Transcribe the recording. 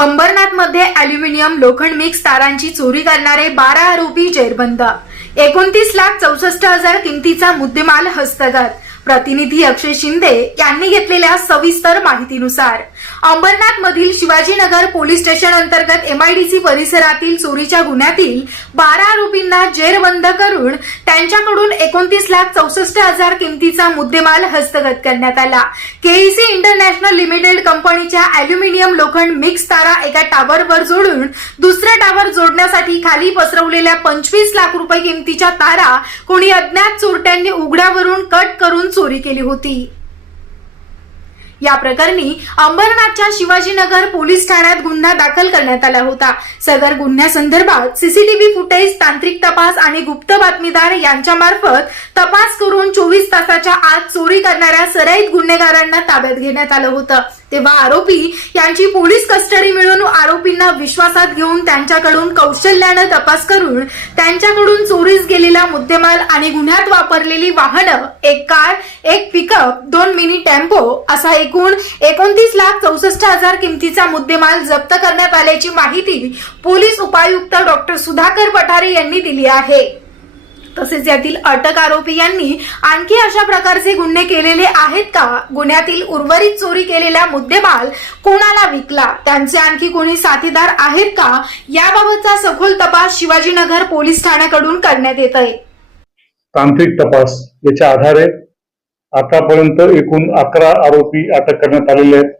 अंबरनाथमध्ये अॅल्युमिनियम लोखंड मिक्स तारांची चोरी करणारे बारा आरोपी जेरबंद. एकोणतीस लाख चौसष्ट हजार किमतीचा मुद्देमाल हस्तगत. प्रतिनिधी अक्षय शिंदे यांनी घेतलेल्या सविस्तर माहितीनुसार अंबरनाथ मधील शिवाजीनगर पोलीस स्टेशन अंतर्गत एमआयडीसी परिसरातील चोरीच्या गुन्ह्यातील बारा आरोपींना जेरबंद करून त्यांच्याकडून एकोणतीस लाख चौसष्ट हजार किमतीचा मुद्देमाल हस्तगत करण्यात आला. केईसी इंटरनॅशनल लिमिटेड कंपनीच्या अॅल्युमिनियम लोखंड मिक्स तारा एका टावरवर जोडून दुसऱ्या टावर जोडण्यासाठी खाली पसरवलेल्या पंचवीस लाख रुपये किमतीच्या तारा कोणी अज्ञात चोरट्यांनी उघड्यावरून कट करून चोरी केली होती. या प्रकरणी अंबरनाथच्या शिवाजीनगर पोलीस ठाण्यात गुन्हा दाखल करण्यात आला होता. सदर गुन्ह्यासंदर्भात सीसीटीव्ही फुटेज तांत्रिक तपास आणि गुप्त बातमीदार यांच्या मार्फत तपास करून चोवीस तासाच्या आत चोरी करणाऱ्या सराईत गुन्हेगारांना ताब्यात घेण्यात आलं होतं. तेव्हा आरोपी यांची पोलीस कस्टडी मिळून आरोपींना विश्वासात घेऊन त्यांच्याकडून कौशल्यानं तपास करून त्यांच्याकडून चोरीस गेलेला मुद्देमाल आणि गुन्ह्यात वापरलेली वाहनं एक कार एक पिकअप दोन मिनी टेम्पो असा एकूण एकोणतीस लाख चौसष्ट हजार किमतीचा मुद्देमाल जप्त करण्यात आल्याची माहिती पोलीस उपायुक्त डॉक्टर सुधाकर पठारे यांनी दिली आहे. तसेच यातील अटक आरोपी यांनी आणखी अशा प्रकारचे गुन्हे केलेले आहेत का? गुन्ह्यातील उर्वरित चोरी केलेला मुद्देमाल कोणाला विकला? त्यांचे आणखी कोणी साथीदार आहेत का? याबाबतचा सखोल तपास शिवाजीनगर पोलीस ठाण्याकडून करण्यात येत आहे तांत्रिक तपास याच्या आधारे आतापर्यंत एकूण अकरा आरोपी अटक करण्यात आलेले आहेत.